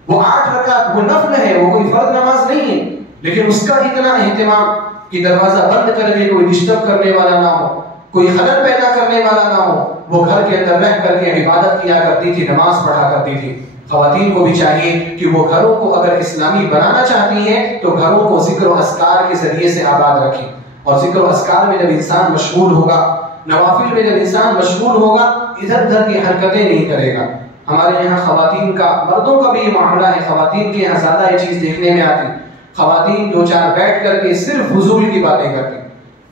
وہ 8 رکعت وہ نفل ہے، وہ کوئی فرض نماز نہیں ہے، لیکن اس کا اتنا اہتمام کہ دروازہ بند کر کے کوئی ڈسٹرب کرنے والا نہ ہو، کوئی خلل پیدا کرنے والا نہ ہو، وہ گھر کے اندر رہ کر کے عبادت کیا کرتی تھی، نماز پڑھا کرتی تھی۔ خواتین کو بھی چاہیے کہ وہ گھروں کو اگر اسلامی بنانا چاہتی ہیں تو گھروں کو ذکر و اذکار کے ذریعے سے آباد رکھیں، اور ذکر و اذکار میں جب انسان مشغول ہوگا، نوافل میں جب انسان مشغول ہوگا، ادھر ادھر کی حرکتیں نہیں کرے گا۔ ہمارے یہاں خواتین کا، مردوں کا بھی یہ معاملہ ہے، خواتین کے یہاں زیادہ یہ چیز دیکھنے میں آتی، خواتین دو چار بیٹھ کر کے صرف فضول کی باتیں کرتی،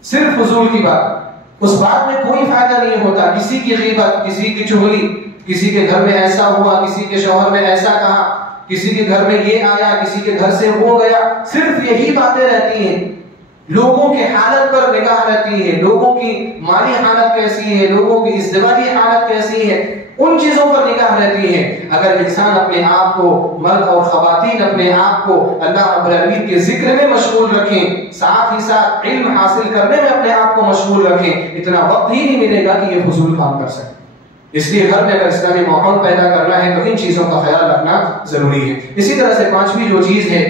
صرف فضول کی بات، اس بات میں کوئی فائدہ نہیں ہوتا، کسی کی غیبت، کسی کی چغلی، کسی کے گھر میں ایسا ہوا، کسی کے شوہر نے ایسا کہا، کسی کے گھر میں یہ آیا، کسی کے گھر سے وہ گیا، صرف یہی باتیں رہتی ہیں۔ لوگوں کے حالت پر نگاہ رہتی ہے، لوگوں کی مالی حالت کیسی ہے، لوگوں کی ازدواجی حالت کیسی ہے، ان چیزوں پر نگاہ رہتی ہے۔ اگر انسان اپنے آپ کو، مرد اور خواتین اپنے آپ کو اللہ رب العالمین کے ذکر میں مشغول رکھیں، ساتھ ہی ساتھ علم حاصل کرنے میں اپنے آپ کو مشغول رکھیں، اتنا وقت ہی نہیں ملے گا کہ یہ فضول کام کر سکیں۔ اس لیے گھر میں اگر اسلامی ماحول پیدا کرنا ہے تو ان چیزوں کا خیال رکھنا ضروری ہے۔ اسی طرح سے 5ویں جو چیز ہے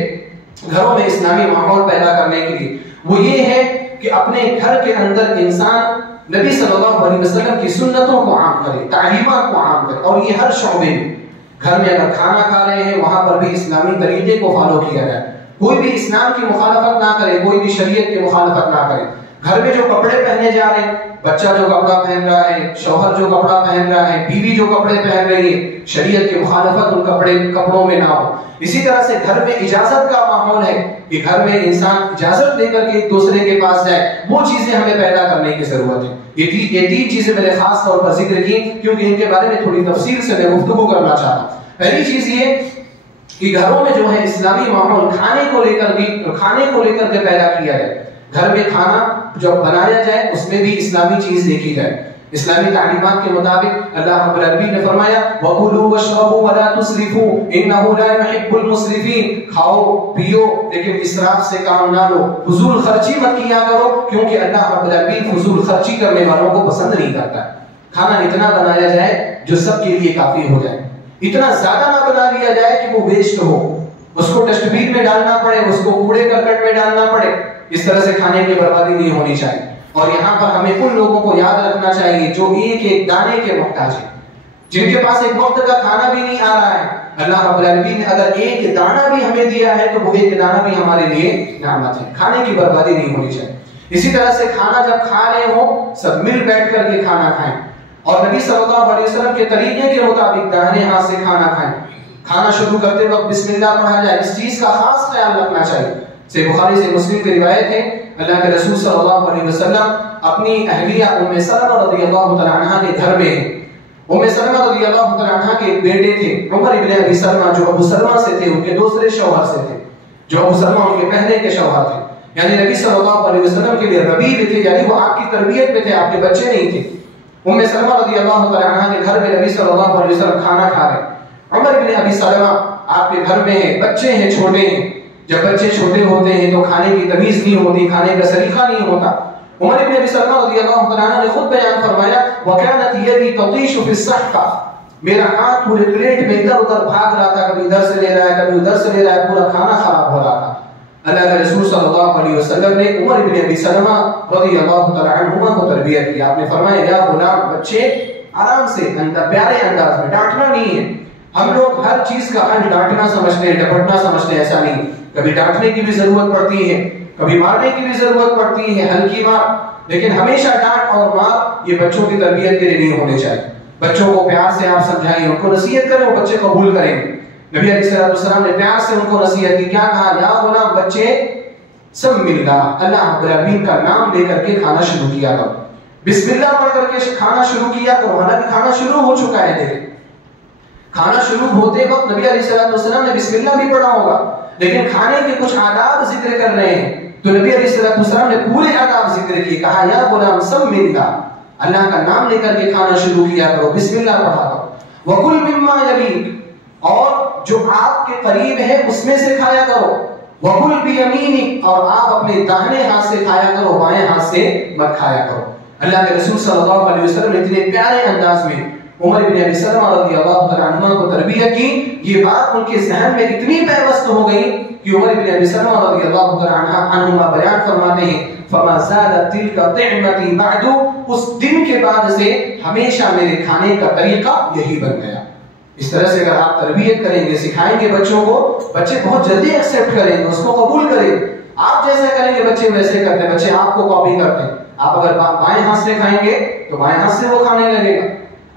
گھروں میں اسلامی ماحول پیدا کرنے کے لیے، وہ یہ ہے کہ اپنے گھر کے اندر انسان نبی صلی اللہ علیہ وسلم کی سنتوں کو عام کرے، تعلیمات کو عام کرے، اور یہ ہر شعبے میں۔ گھر میں اگر کھانا کھا رہے ہیں وہاں پر بھی اسلامی طریقے کو فالو کیا جائے، کوئی بھی اسلام کی مخالفت نہ کرے، کوئی بھی شریعت کی مخالفت نہ کرے۔ گھر میں جو کپڑے پہنے جا رہے ہیں، بچہ جو کپڑا پہن رہا ہے، شوہر جو کپڑا پہن رہا ہے، بیوی جو کپڑے پہن رہی ہے، شریعت کی مخالفت ان کپڑوں میں نہ ہو۔ اسی طرح سے گھر میں اجازت کا ماحول ہے کہ گھر میں انسان اجازت لے کر کے ایک دوسرے کے پاس جائے، وہ چیزیں ہمیں پیدا کرنے کی ضرورت ہے۔ یہ 3 چیزیں میں نے خاص طور پر ذکر کی کیونکہ ان کے بارے میں تھوڑی تفصیل سے میں گفتگو کرنا چاہتا ہوں۔ پہلی چیز یہ کہ گھروں میں جو ہے اسلامی ماحول کھانے کو لے کر کے پیدا کیا جائے۔ گھر میں کھانا جب بنایا جائے اس میں بھی اسلامی چیز دیکھی جائے۔ اسلامی تعلیمات کے مطابق اللہ رب العالمین نے فرمایا وَكُلُوا وَاشْرَبُوا وَلَا تُسْرِفُوا إِنَّهُ لَا يُحِبُّ الْمُسْرِفِينَ، کھاؤ پیو لیکن اسراف سے کام نہ لو، فضول خرچی مت کیا کرو، کیونکہ اللہ رب العالمین فضول خرچی کرنے والوں کو پسند نہیں کرتا۔ کھانا اتنا بنایا جائے جو سب کے لیے کافی ہو جائے، اتنا زیادہ نہ بنا لیا جائے کہ وہ ویسٹ ہو، اس کو ڈسٹ بین میں ڈالنا پڑے، اس کو کوڑے کرکٹ میں ڈالنا پڑے۔ اس طرح سے کھانے کی بربادی نہیں ہونی چاہیے۔ اور یہاں پر ہمیں ان لوگوں کو یاد رکھنا چاہیے جو ایک ایک دانے کے محتاج ہیں، جن کے پاس ایک وقت کا کھانا بھی نہیں آ رہا ہے۔ اللہ رب العالمین نے اگر ایک دانہ بھی ہمیں دیا ہے تو وہ ایک دانہ بھی ہمارے لیے نعمت ہے، کھانے کی بربادی نہیں ہونی چاہیے۔ اسی طرح سے کھانا جب کھا رہے ہوں سب مل بیٹھ کر کے کھانا کھائیں، اور نبی صلی اللہ علیہ وسلم کے طریقے کے مطابق داہنے ہاتھ سے کھانا کھائیں۔ کھانا شروع کرتے وقت بسم اللہ پڑھا جائے، اس چیز کا خاص خیال رکھنا چاہیے۔ صحیح بخاری سے مسلم کی روایت ہے، اللہ کے رسول صلی اللہ علیہ وسلم اپنی اہلیہ ام سلمہ رضی اللہ تعالی عنہا کے گھر میں ہیں۔ ام سلمہ رضی اللہ تعالی عنہا کے ایک بیٹے تھے عمر ابن ابی سلمہ، جو ابو سلمہ سے تھے، ان کے دوسرے شوہر سے تھے، جو ابو سلمہ ان کے پہلے کے شوہر تھے، یعنی نبی صلی اللہ علیہ وسلم کے لیے ربیب تھے، یعنی وہ آپ کی تربیت میں تھے، آپ کے بچے نہیں تھے۔ ام سلمہ رضی اللہ تعالی عنہا کے گھر میں نبی صلی اللہ علیہ وسلم کھانا کھا رہے ہیں۔ عمر ابن ابی سلمہ آپ کے گھر میں ہیں، بچے ہیں، چھوٹے ہیں۔ جب بچے چھوٹے ہوتے ہیں تو کھانے کی تمیز نہیں ہوتی، کھانے کا سلیقہ نہیں ہوتا۔ عمر ابن ابی سلمہ رضی اللہ تعالی عنہ نے خود بیان فرمایا، وَكَانَتْ يَدِي تَطِيشُ فِي الصَّحْفَةِ، میرا ہاتھ پورے پلیٹ میں ادھر ادھر بھاگ رہا تھا، کبھی ادھر سے لے رہا ہے، کبھی ادھر سے لے رہا ہے، پورا کھانا خراب ہو رہا تھا۔ اللہ کے رسول صلی اللہ علیہ وسلم نے عمر ابن ابی سلمہ رضی اللہ تعالی عنہما کو تربیت کی۔ آپ نے فرمایا، یا غلام، بچے آرام سے پیارے انداز میں، ڈانٹنا نہیں ہے۔ ہم لوگ ہر چیز کا حل ڈانٹنا سمجھتے ہیں، ڈپٹنا سمجھتے ہیں، ایسا نہیں۔ کبھی ڈانٹنے کی بھی ضرورت پڑتی ہے، کبھی مارنے کی بھی ضرورت پڑتی ہے، ہلکی مار، لیکن ہمیشہ ڈانٹ اور مار یہ بچوں کی تربیت کے لیے نہیں ہونے چاہیے۔ بچوں کو پیار سے آپ سمجھائیں، ان کو نصیحت کریں، وہ بچے قبول کریں گے۔ نبی علیہ الصلوۃ والسلام نے پیار سے ان کو نصیحت کی، کیا کہا؟ یا غلام، بچے سم اللہ، اللہ رب العالمین کا نام لے کر کے کھانا شروع کیا کرو، بسم اللہ پڑھ کر کے کھانا شروع کیا کرو۔ حالانکہ کھانا شروع ہو چکا ہے، دیکھیں کھانا شروع ہوتے وقت نبی علیہ الصلوۃ والسلام نے بسم اللہ بھی پڑھا ہوگا، لیکن کھانے کے کچھ آداب ذکر کر رہے ہیں تو نبی علیہ الصلوۃ والسلام نے پورے آداب ذکر کیے، کہا یا غلام سم اللہ، اللہ کا نام لے کر کے کھانا شروع کیا کرو، بسم اللہ پڑھا کرو۔ وَكُلْ مِمَّا يَلِيكَ، اور جو آپ کے قریب ہے اس میں سے کھایا کرو۔ وَكُلْ بِيَمِينِكَ، اور آپ اپنے داہنے ہاتھ سے کھایا کرو، بائیں ہاتھ سے مت کھایا کرو۔ اللہ کے رسول صلی اللہ علیہ وسلم نے اتنے پیارے انداز میں عمر بن ابی سلمہ رضی اللہ تعالی عنہ کو تربیت کی، یہ بات ان کے ذہن میں اتنی پیوست ہو گئی کہ عمر بن ابی سلمہ رضی اللہ تعالی عنہ بیان فرماتے ہیں، فما زالت تلك طعمتي بعد، اس دن کے بعد سے ہمیشہ میرے کھانے کا طریقہ یہی بن گیا۔ اس طرح سے اگر آپ تربیت کریں گے، سکھائیں گے بچوں کو، بچے بہت جلدی ایکسپٹ کریں گے، اس کو قبول کریں گے۔ آپ جیسا کریں گے بچے ویسے کرتے ہیں، بچے آپ کو کاپی کرتے ہیں۔ آپ اگر بائیں ہاتھ سے کھائیں گے تو بائیں ہاتھ سے وہ کھانے لگے گا،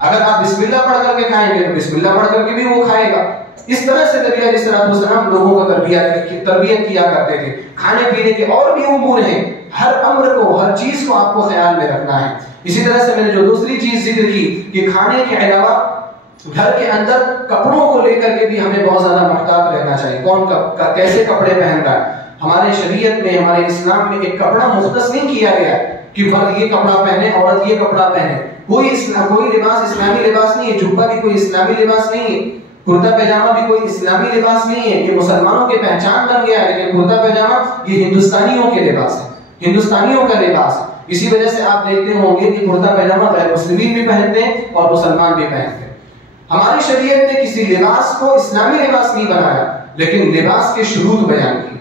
اگر آپ بسم اللہ پڑھ کر کے کھائیں گے تو بسم اللہ پڑھ کر کے بھی وہ کھائے گا۔ اس طرح سے نبی علیہ الصلوۃ والسلام لوگوں کو تربیت کیا کرتے تھے۔ کھانے پینے کے اور بھی امور ہیں، ہر امر کو، ہر چیز کو آپ کو خیال میں رکھنا ہے۔ اسی طرح سے میں نے جو دوسری چیز ذکر کی کہ کھانے کے علاوہ گھر کے اندر کپڑوں کو لے کر کے بھی ہمیں بہت زیادہ محتاط رہنا چاہیے، کون کیسے کپڑے پہن رہا ہے۔ ہمارے شریعت میں، ہمارے اسلام میں ایک کپڑا مختص نہیں کیا گیا کہ مرد یہ کپڑا پہنے، عورت یہ کپڑا پہنے۔ کوئی لباس اسلامی لباس نہیں ہے، جبہ بھی کوئی اسلامی لباس نہیں ہے، کرتا پیجامہ بھی کوئی اسلامی لباس نہیں ہے۔ یہ مسلمانوں کی پہچان بن گیا ہے، لیکن کرتا پیجامہ یہ ہندوستانیوں کے لباس ہے، ہندوستانیوں کا لباس ہے۔ اسی وجہ سے آپ دیکھتے ہوں گے کہ کرتا پیجامہ غیر مسلمین بھی پہنتے ہیں اور مسلمان بھی پہنتے ہیں۔ ہماری شریعت نے کسی لباس کو اسلامی لباس نہیں بنایا، لیکن لباس کے شروط بیان کی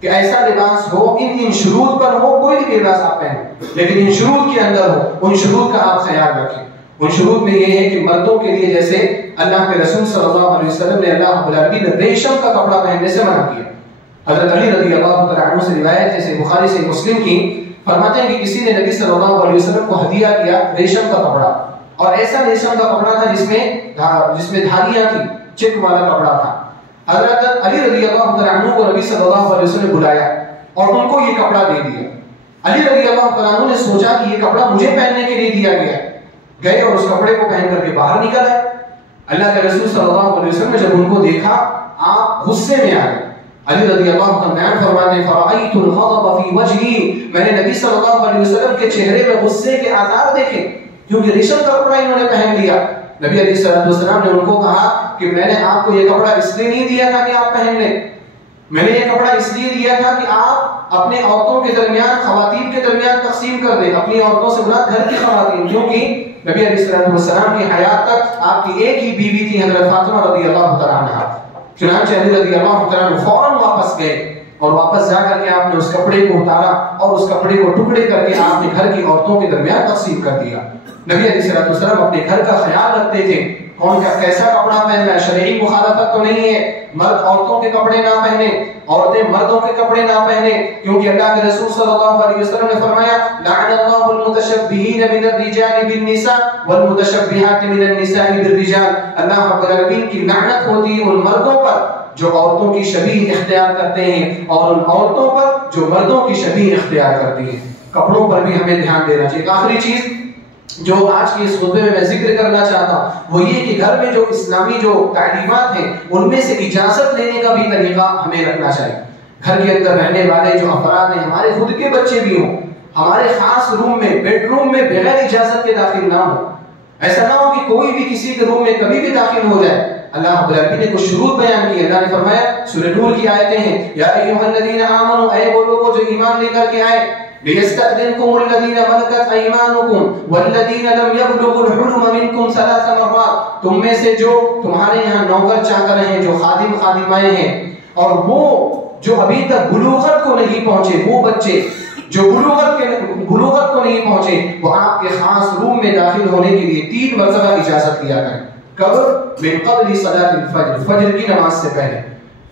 کہ ایسا لباس ہو، ان شروط پر ہو، کوئی بھی لباس آپ پہنیں، لیکن ان شروط کے اندر ہو، ان شروط کا آپ خیال رکھیں۔ ان شروط میں یہ ہے کہ مردوں کے لیے جیسے اللہ کے رسول صلی اللہ علیہ وسلم نے اللہ رب العالمین نے ریشم کا کپڑا پہننے سے منع کیا۔ حضرت علی رضی اللہ تعالی عنہ سے روایت ہے، بخاری سے مسلم کی، فرماتے ہیں کہ کسی نے نبی صلی اللہ علیہ وسلم کو ہدیہ کیا ریشم کا کپڑا، اور ایسا ریشم کا کپڑا تھا جس میں دھاریاں تھی، چیک والا کپڑا تھا۔ حضرت علی رضی اللہ تعالی عنہ کو نبی صلی اللہ علیہ وسلم نے بلایا اور ان کو یہ کپڑا دے دیا۔ علی رضی اللہ تعالی عنہ نے سوچا کہ یہ کپڑا مجھے پہننے کے لیے دیا گیا، گئے اور اس کپڑے کو پہن کر کے باہر نکل آئے۔ اللہ کے رسول صلی اللہ علیہ وسلم نے جب ان کو دیکھا، آپ غصے میں آ گئے۔ علی رضی اللہ عنہ بیان فرماتے ہیں، فرأیت الغضب فی وجہی، میں نے نبی صلی اللہ علیہ وسلم کے چہرے میں غصے کے آثار دیکھے، کیونکہ ریشم کا کپڑا انہوں نے پہن لیا۔ نبی علیہ السلام نے ان کو کہا کہ میں نے آپ کو یہ کپڑا اس لیے نہیں دیا تھا کہ آپ پہن لیں، میں نے یہ کپڑا اس لیے دیا تھا کہ آپ اپنے عورتوں کے درمیان، خواتین کے درمیان تقسیم کر دیں۔ اپنی عورتوں سے مراد گھر کی خواتین، کیونکہ نبی علیہ السلام کی حیات تک آپ کی ایک ہی بیوی تھی، حضرت فاطمہ رضی اللہ تعالی عنہا۔ چنانچہ علی رضی اللہ تعالی عنہ فوراً واپس گئے اور واپس جا کر کے آپ نے اس کپڑے کو اتارا اور اس کپڑے کو ٹکڑے کر کے آپ نے گھر کی عورتوں کے درمیان تقسیم کر دیا۔ نبی علیہ الصلوۃ والسلام اپنے گھر کا خیال رکھتے تھے، کون کا کیسا کپڑا پہننا ہے، شرعی مخالفت تو نہیں ہے، مرد عورتوں کے کپڑے نہ پہنے، عورتیں مردوں کے کپڑے نہ پہنے، کیونکہ اللہ کے رسول صلی اللہ علیہ وسلم نے فرمایا لعن اللہ المتشبہین من الرجال بالنساء والمتشبہات من النساء بالرجال، اللہ رب العالمین کی لعنت ہوتی ہے ان مردوں پر جو عورتوں کی شبیہ اختیار کرتے ہیں اور ان عورتوں پر جو مردوں کی شبیہ اختیار کرتی ہیں۔ کپڑوں پر بھی ہمیں دھیان دینا چاہیے۔ آخری چیز جو آج کے اس خطبے میں ذکر کرنا چاہتا ہوں وہ یہ کہ گھر میں جو اسلامی جو تعلیمات ہیں ان میں سے اجازت لینے کا بھی طریقہ ہمیں رکھنا چاہیے۔ گھر کے اندر رہنے والے جو افراد ہیں، ہمارے خود کے بچے بھی ہوں، ہمارے خاص روم میں بیڈ روم میں بغیر اجازت کے داخل نہ ہو۔ ایسا نہ ہو کہ کوئی بھی کسی کے روم میں کبھی بھی داخل ہو جائے۔ اللہ رب العالمین نے کچھ شروط بیان کی۔ اللہ نے فرمایا، سورہ نور کی آیتیں ہیں، یا ایھا الذین آمنوا، اے وہ لوگوں جو ایمان لے کر کے آئے، لِيَسْتَأْذِنْكُمُ الَّذِينَ مَلَكَتْ أَيْمَانُكُمْ وَالَّذِينَ لَمْ يَبْلُغُوا الْحُلُمَ مِنْكُمْ ثَلَاثَ مَرَّاتٍ، تم میں سے جو تمہارے یہاں نوکر چاکر ہیں، جو خادم خادمائیں ہیں، اور وہ جو ابھی تک بلوغت کو نہیں پہنچے، وہ بچے جو بلوغت کو نہیں پہنچے، وہ آپ کے خاص روم میں داخل ہونے کے لیے 3 مرتبہ اجازت لیا کریں۔ کب؟ من قبل صلاۃ الفجر، فجر کی نماز سے پہلے۔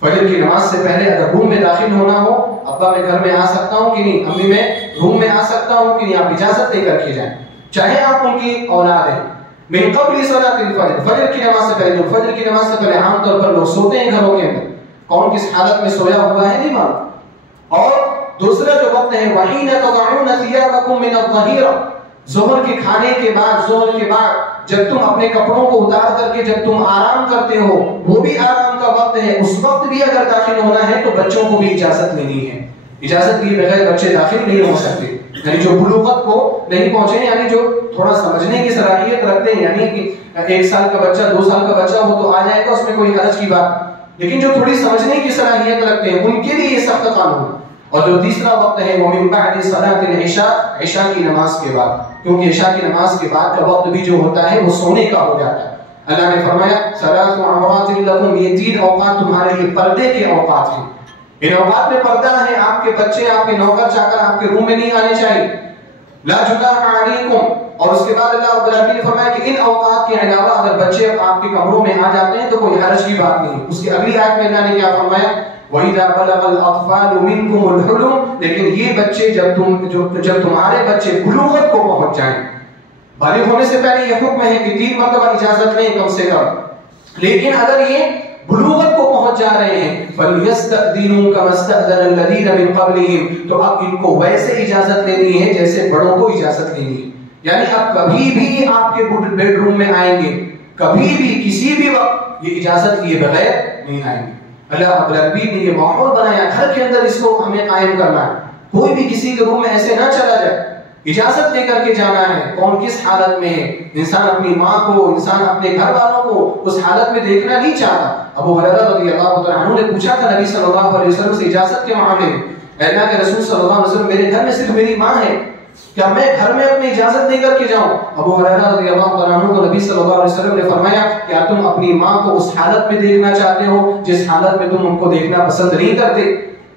فجر کی نماز سے پہلے اگر روم میں داخل ہونا ہو، ابا میں گھر میں آ سکتا ہوں کہ نہیں، امی میں روم میں آ سکتا ہوں کہ نہیں، آپ اجازت دے کر کے جائیں، چاہے آپ ان کی اولاد ہیں۔ من قبل صلاۃ الفجر، فجر کی نماز سے پہلے۔ فجر کی نماز سے پہلے عام طور پر لوگ سوتے ہیں گھروں کے اندر، کون کس حالت میں سویا ہوا ہے نہیں معلوم۔ اور دوسرا جو وقت ہے وَحِينَ تَضَعُونَ ثِيَابَكُم مِّنَ الظَّهِيرَةِ، ظہر کے کھانے کے بعد، ظہر کے بعد جب تم اپنے کپڑوں کو اتار کر کے جب تم آرام کرتے ہو، وہ بھی آرام کا وقت ہے، اس وقت بھی اگر داخل ہونا ہے تو بچوں کو بھی اجازت لینی ہے۔ اجازت لیے بغیر بچے داخل نہیں ہو سکتے، یعنی جو بلوغت کو نہیں پہنچے، یعنی جو تھوڑا سمجھنے کی صلاحیت رکھتے ہیں، یعنی کہ 1 سال کا بچہ 2 سال کا بچہ وہ تو آ جائے گا، اس میں کوئی حرج کی بات، لیکن جو تھوڑی سمجھنے کی صلاحیت رکھتے ہیں ان کے لیے یہ سخت قانون۔ اور جو تیسرا وقت ہے وہ من بعد صلاۃ العشاء، عشاء کی نماز کے بعد، کیونکہ عشاء کی نماز کے بعد کا وقت بھی جو ہوتا ہے وہ سونے کا ہو جاتا ہے۔ اللہ نے فرمایا ثلاث عورات لکم، یہ 3 اوقات تمہارے لیے پردے کے اوقات ہیں۔ ان اوقات میں پردہ ہے، آپ کے بچے، آپ کے نوکر چاکر آپ کے روم میں نہیں آنے چاہیے۔ لا جناح علیکم، اور اس کے بعد اللہ رب العالمین نے فرمایا کہ ان اوقات کے علاوہ اگر بچے آپ کے کمروں میں آ جاتے ہیں تو کوئی حرج کی بات نہیں۔ اس کی اگلی آیت میں اللہ نے کیا فرمایا، وَإِذَا بَلَغَ الْأَطْفَالُ مِنْكُمُ الْحُلُمَ، لیکن یہ بچے جب تمہارے بچے بلوغت کو پہنچ جائیں، بالغ ہونے سے پہلے یہ حکم ہے کہ 3 مرتبہ اجازت لیں کم سے کم، لیکن اگر یہ بلوغت کو پہنچ جا رہے ہیں فَلْيَسْتَأْذِنُوا كَمَا اسْتَأْذَنَ الَّذِينَ مِنْ قَبْلِهِمْ، تو اب ان کو ویسے اجازت لینی ہے جیسے بڑوں کو اجازت لینی ہے۔ یعنی اب کبھی بھی آپ کے بیڈ روم میں آئیں گے، کبھی بھی کسی بھی وقت یہ اجازت لیے بغیر نہیں آئیں گے۔ اللہ رب العالمین نے یہ ماحول بنایا، گھر کے اندر اس کو ہمیں قائم کرنا ہے۔ کوئی بھی کسی کے روم میں ایسے نہ چلا جائے، اجازت لے کر کے جانا ہے، کون کس حالت میں ہے۔ انسان اپنی ماں کو، انسان اپنے گھر والوں کو اس حالت میں دیکھنا نہیں چاہتا۔ ابو ہریرہ رضی اللہ تعالیٰ عنہ نے پوچھا تھا نبی صلی اللہ علیہ وسلم سے اجازت کے معاملے میں، اے اللہ کے رسول صلی اللہ علیہ وسلم میرے گھر میں صرف میری ماں ہے، کیا میں گھر میں اپنی اجازت دے کر کے جاؤں؟ ابو ہریرہ رضی اللہ تعالیٰ عنہ کو نبی صلی اللہ علیہ وسلم نے فرمایا کیا تم اپنی ماں کو اس حالت میں دیکھنا چاہتے ہو جس حالت میں تم ان کو دیکھنا پسند نہیں کرتے؟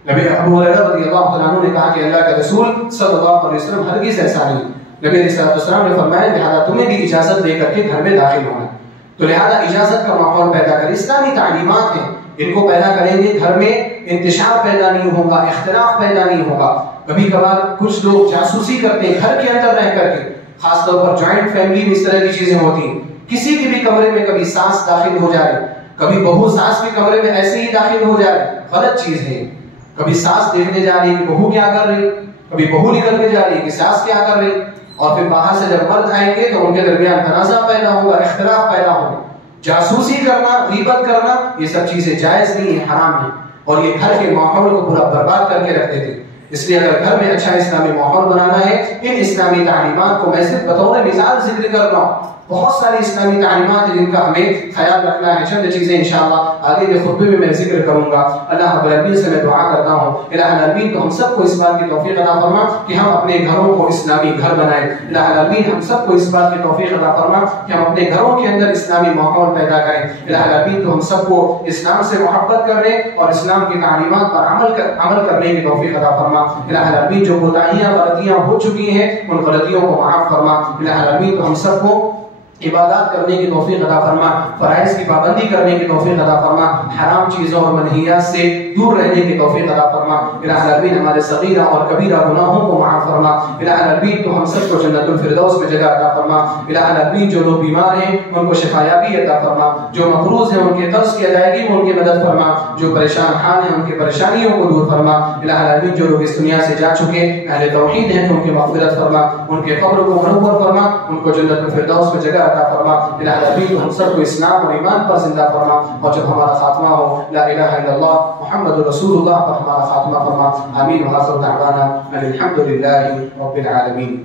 نبی ابو ہریرہ رضی اللہ تعالیٰ عنہ نے کہا کہ اللہ کے رسول صلی اللہ علیہ وسلم ہرگز ایسا نہیں۔ نبی علیہ السلام نے فرمایا لہذا تمہیں بھی اجازت دے کر کے گھر میں داخل ہونا، تو لہذا اجازت کا ماحول پیدا کریں۔ اسلامی تعلیمات ہیں، ان کو پیدا کریں گے، گھر میں انتشار پیدا نہیں ہوگا، اختلاف پیدا نہیں ہوگا۔ کبھی کبھار کچھ لوگ جاسوسی کرتے ہیں گھر کے اندر رہ کر کے، خاص طور پر جوائنٹ فیملی میں اس طرح کی چیزیں ہوتی ہیں، کسی کے بھی کمرے میں کبھی ساس داخل ہو جائے، کبھی بہو ساس کے کمرے میں ایسے ہی داخل ہو جائے، غلط چیز ہے۔ کبھی ساس دیکھنے جا رہی ہے کہ بہو کیا کر رہی، کبھی بہو نکل کے جا رہی ہے کہ ساس کیا کر رہی، اور پھر باہر سے جب مرد آئیں گے تو ان کے درمیان تنازع پیدا ہوگا، اختلاف پیدا ہوگا۔ جاسوسی کرنا، غیبت کرنا، یہ سب چیزیں جائز نہیں ہے، حرام ہے، اور یہ گھر کے ماحول کو پورا برباد کر کے رکھ دیتے۔ اس لیے اگر گھر میں اچھا اسلامی ماحول بنانا ہے، ان اسلامی تعلیمات کو میں صرف بطور مثال ذکر کر رہا ہوں، بہت ساری اسلامی تعلیمات ہیں جن کا ہمیں خیال رکھنا ہے. چند چیزیں انشاءاللہ آگے کے خطبے میں میں ذکر کروں گا. اللہ رب العالمین سے میں دعا کرتا ہوں الہ العالمین تو ہم سب کو اس بات کی توفیق عطا فرما کہ ہم اپنے گھروں کو اسلامی گھر بنائیں. الہ العالمین ہم سب کو اس بات کی توفیق عطا فرما کہ ہم اپنے گھروں کے اندر اسلامی ماحول پیدا کریں. الہ العالمین تو ہم سب کو اسلام سے محبت کرنے اور اسلام کی تعلیمات پر عمل کرنے کی توفیق عطا فرما. الہ العالمین جو کوتاہیاں غلطیاں ہو چکی ہیں ان غلطیوں کو معاف فرما. الہ العالمین تو ہم سب کو عبادات کرنے کی توفیق عطا فرما, فرائض کی پابندی کرنے کی توفیق عطا فرما, حرام چیزوں اور منہیات سے دور رہنے کی توفیق عطا فرما. الہ العالمین ہمارے صغیرہ اور کبیرہ گناہوں کو معاف فرما. الہ العالمین تو ہم سب کو جنت الفردوس میں جگہ عطا فرما. الہ العالمین جو لوگ بیمار ہیں ان کو شفا یابی عطا فرما, جو مقروض ہیں ان کے قرض کی ادائیگی میں ان کی مدد فرما, جو پریشان حال ہیں ان کی پریشانیوں کو دور فرما. الہ العالمین جو لوگ اس دنیا سے جا چکے اہل توحید ہیں تو ان کی مغفرت فرما, ان کے قبر کو منور فرما, ان کو جنت الفردوس میں جگہ عطا فرما. الہ العالمین ہم سب کو اسلام اور ایمان پر زندہ فرما, اور جب ہمارا خاتمہ ہو لا الہ الا اللہ محمد رسول اللہ پر ہمارا خاتمہ فرما. آمین. وآخر دعوانا الحمد للہ رب العالمین.